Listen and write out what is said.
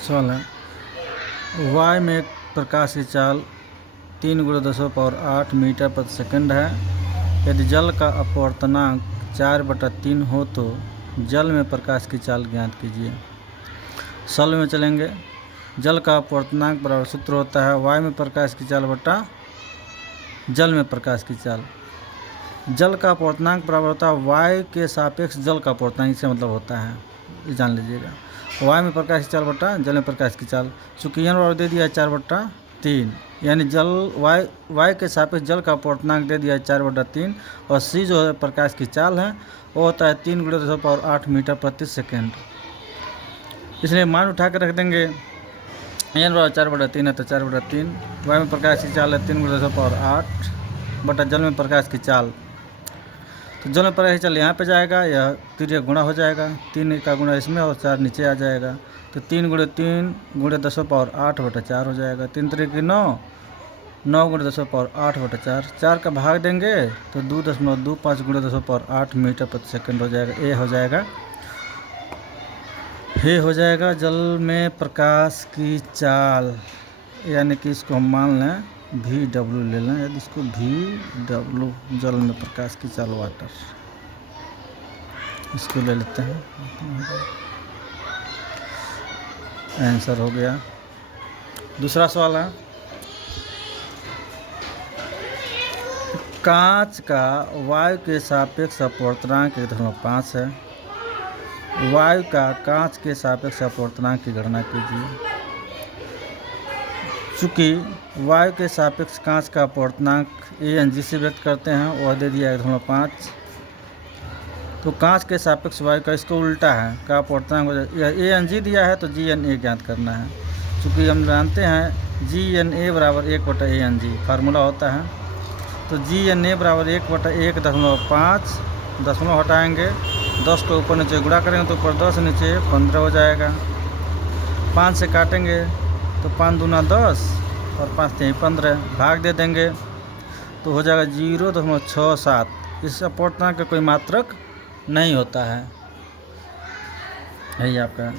सवाल है, वाय में प्रकाश की चाल 3 × 10⁸ मीटर प्रति सेकंड है। यदि जल का अपवर्तनांक 4/3 हो तो जल में प्रकाश की चाल ज्ञात कीजिए। सॉल्व में चलेंगे। जल का अपवर्तनांक बराबर सूत्र होता है वाय में प्रकाश की चाल बटा जल में प्रकाश की चाल। जल का अपवर्तनांक बराबर होता है वाय के सापेक्ष जल का अपवर्तनांक, इससे मतलब होता है, ये जान लीजिएगा। वाय में प्रकाश की चाल बटा जल में प्रकाश की चाल। चूँकि n बराबर दे दिया है 4/3, यानी जल वाय के सापेक्ष जल का अपवर्तनांक दे दिया है 4/3, और c जो है प्रकाश की चाल है वो होता है 3 × 10⁸ मीटर प्रति सेकेंड। इसलिए मान उठा कर रख देंगे। n बराबर 4/3 है तो 4/3, वाय में प्रकाश की चाल है 3 × 10⁸ बटा जल में प्रकाश की चाल। तो जल में प्रकाश की चाल यहाँ पे जाएगा, यह तिर्यक गुणा हो जाएगा, 3 का गुणा इसमें और 4 नीचे आ जाएगा। तो 3 × 3 × 10⁸/4 हो जाएगा। 3 × 3 = 9, 9 × 10⁸/4, 4 का भाग देंगे तो 2.25 × 10⁸ मीटर प्रति सेकंड हो जाएगा। ये हो जाएगा जल में प्रकाश की चाल, यानी कि इसको हम मान लें VW ले लें। यदि इसको VW जल में प्रकाश की चाल वाटर, इसको ले लेते हैं, आंसर हो गया। दूसरा सवाल है, कांच का वायु के सापेक्ष अपवर्तनांक 1.5 है। वायु का कांच के सापेक्ष अपवर्तनांक की गणना कीजिए। चूँकि वायु के सापेक्ष कांच का अपवर्तनांक ANG से व्यक्त करते हैं, वह दे दिया 1.5। तो कांच के सापेक्ष वायु का इसको उल्टा है का अपवर्तनांक हो जाए, यह ANG दिया है तो GNA ज्ञात करना है। चूँकि हम जानते हैं GNA बराबर 1/ANG फार्मूला होता है। तो GNA बराबर 1/1.5, दशमलव हटाएंगे, 10 को ऊपर नीचे गुणा करेंगे तो ऊपर 10 नीचे 15 हो जाएगा। 5 से काटेंगे तो 5 दूना 10 और 5 3 15, भाग दे देंगे तो हो जाएगा 0.67। इस अपवर्तनांक का कोई मात्रक नहीं होता है। यही आपका